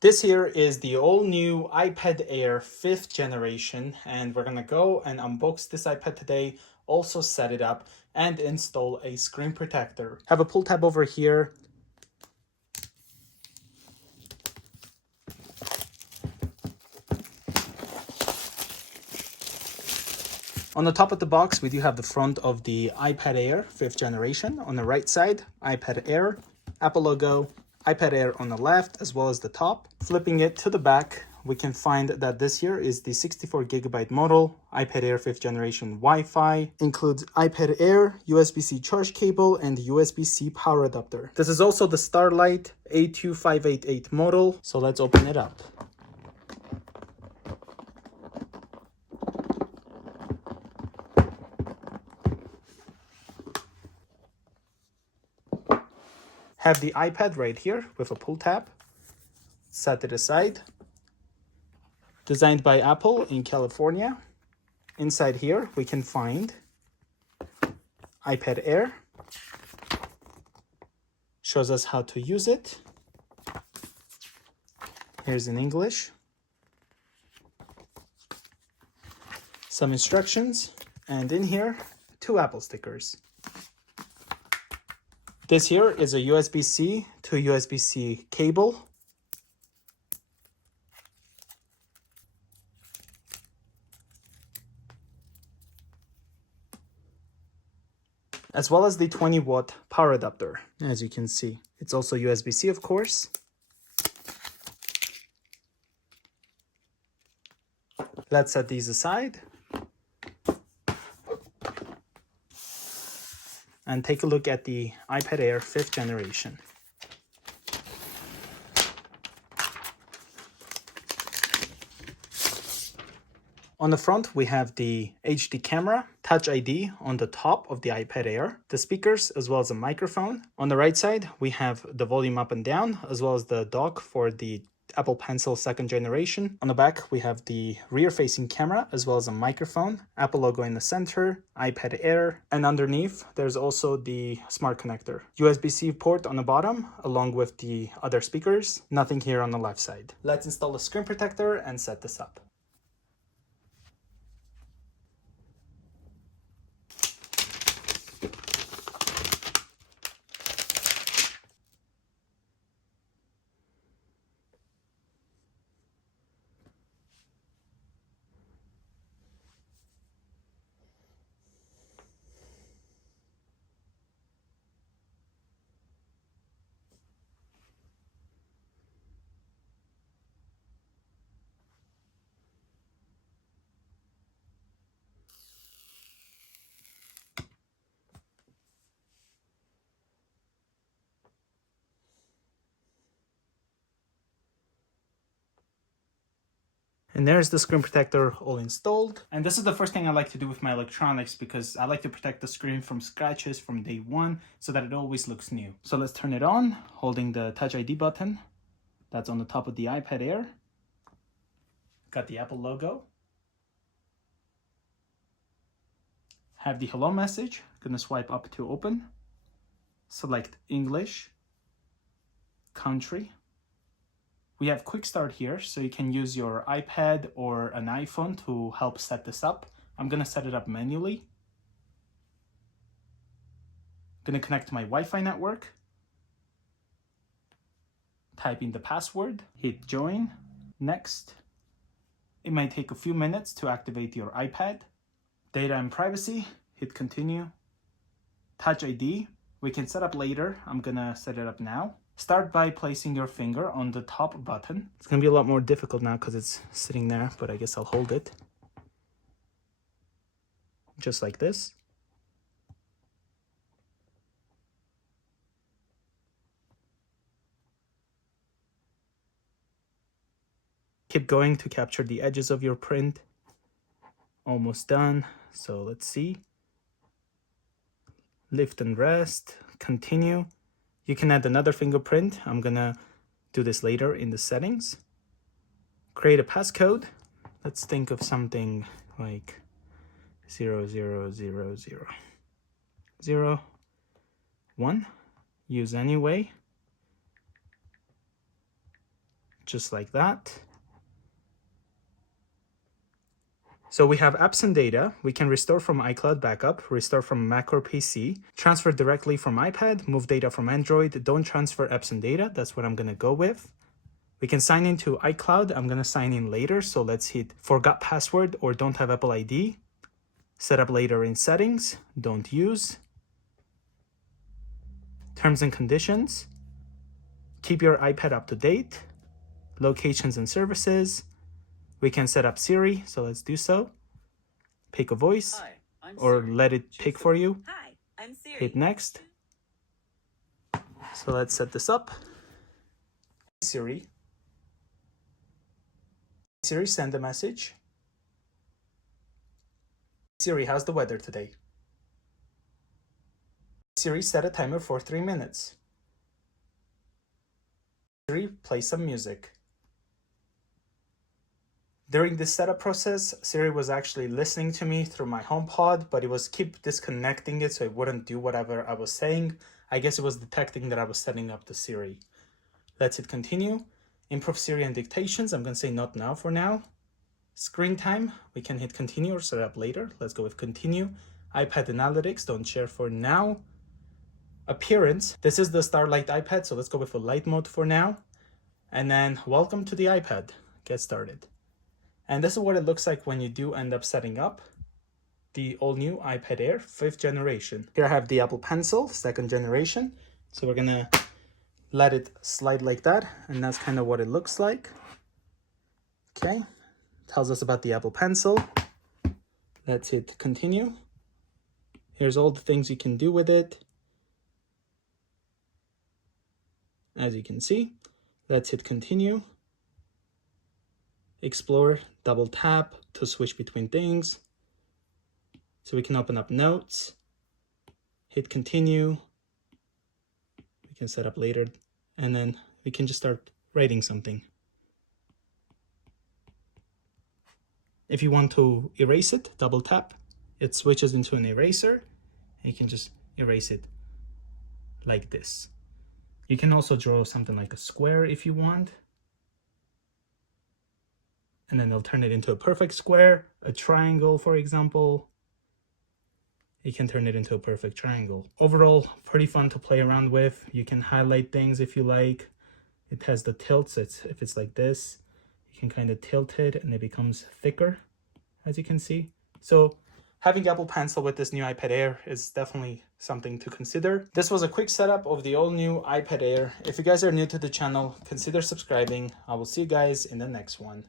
This here is the all new iPad Air 5th generation, and we're gonna go and unbox this iPad today, also set it up and install a screen protector. Have a pull tab over here. On the top of the box, we do have the front of the iPad Air 5th generation. On the right side, iPad Air, Apple logo, iPad Air on the left, as well as the top. Flipping it to the back, we can find that this here is the 64GB model, iPad Air 5th generation Wi-Fi, includes iPad Air, USB-C charge cable, and USB-C power adapter. This is also the Starlight A2588 model, so let's open it up. Have the iPad right here with a pull tab. Set it aside. Designed by Apple in California. Inside here we can find iPad Air. Shows us how to use it. Here's in English. Some instructions, and in here, 2 Apple stickers. This here is a USB-C to USB-C cable. As well as the 20-watt power adapter, as you can see. It's also USB-C, of course. Let's set these aside and take a look at the iPad Air 5th generation. On the front, we have the HD camera, Touch ID on the top of the iPad Air, the speakers, as well as a microphone. On the right side, we have the volume up and down, as well as the dock for the Apple Pencil 2nd generation. On the back, we have the rear-facing camera, as well as a microphone, Apple logo in the center, iPad Air, and underneath, there's also the smart connector. USB-C port on the bottom, along with the other speakers. Nothing here on the left side. Let's install the screen protector and set this up. And there's the screen protector all installed. And this is the first thing I like to do with my electronics, because I like to protect the screen from scratches from day one so that it always looks new. So let's turn it on, holding the Touch ID button. That's on the top of the iPad Air. Got the Apple logo. Have the hello message. Gonna swipe up to open. Select English, country. We have quick start here, so you can use your iPad or an iPhone to help set this up. I'm gonna set it up manually. Gonna connect to my Wi-Fi network. Type in the password, hit join, next. It might take a few minutes to activate your iPad. Data and privacy, hit continue. Touch ID, we can set up later. I'm gonna set it up now. Start by placing your finger on the top button. It's gonna be a lot more difficult now because it's sitting there, but I guess I'll hold it. Just like this. Keep going to capture the edges of your print. Almost done, so let's see. Lift and rest, continue. You can add another fingerprint. I'm gonna do this later in the settings. Create a passcode. Let's think of something like 000001. Use anyway. just like that. So we have apps and data. We can restore from iCloud backup, restore from Mac or PC, transfer directly from iPad, move data from Android, don't transfer apps and data. That's what I'm gonna go with. We can sign into iCloud. I'm gonna sign in later. So let's hit forgot password or don't have Apple ID. Set up later in settings, don't use. Terms and conditions. Keep your iPad up to date. Locations and services. We can set up Siri, so let's do so. Pick a voice, or let it pick for you. Hi, I'm Siri. Hit next. So let's set this up. Siri. Siri, send a message. Siri, how's the weather today? Siri, set a timer for 3 minutes. Siri, play some music. During this setup process, Siri was actually listening to me through my HomePod, but it was keep disconnecting it so it wouldn't do whatever I was saying. I guess it was detecting that I was setting up the Siri. Let's hit continue. Improve Siri and dictations. I'm gonna say not now for now. Screen time, we can hit continue or set up later. Let's go with continue. iPad analytics, don't share for now. Appearance, this is the Starlight iPad, so let's go with a light mode for now. And then welcome to the iPad, get started. And this is what it looks like when you do end up setting up the all new iPad Air 5th generation. Here I have the Apple Pencil 2nd generation. So we're gonna let it slide like that. And that's kind of what it looks like. Okay, tells us about the Apple Pencil. Let's hit continue. Here's all the things you can do with it. As you can see, let's hit continue. Explore, double tap to switch between things. So we can open up notes, hit continue. We can set up later, and then we can just start writing something. If you want to erase it, double tap. It switches into an eraser. And you can just erase it like this. You can also draw something like a square if you want. And then it'll turn it into a perfect square, a triangle, for example. You can turn it into a perfect triangle. Overall, pretty fun to play around with. You can highlight things if you like. It has the tilts. If it's like this, you can kind of tilt it and it becomes thicker, as you can see. So having Apple Pencil with this new iPad Air is definitely something to consider. This was a quick setup of the all new iPad Air. If you guys are new to the channel, consider subscribing. I will see you guys in the next one.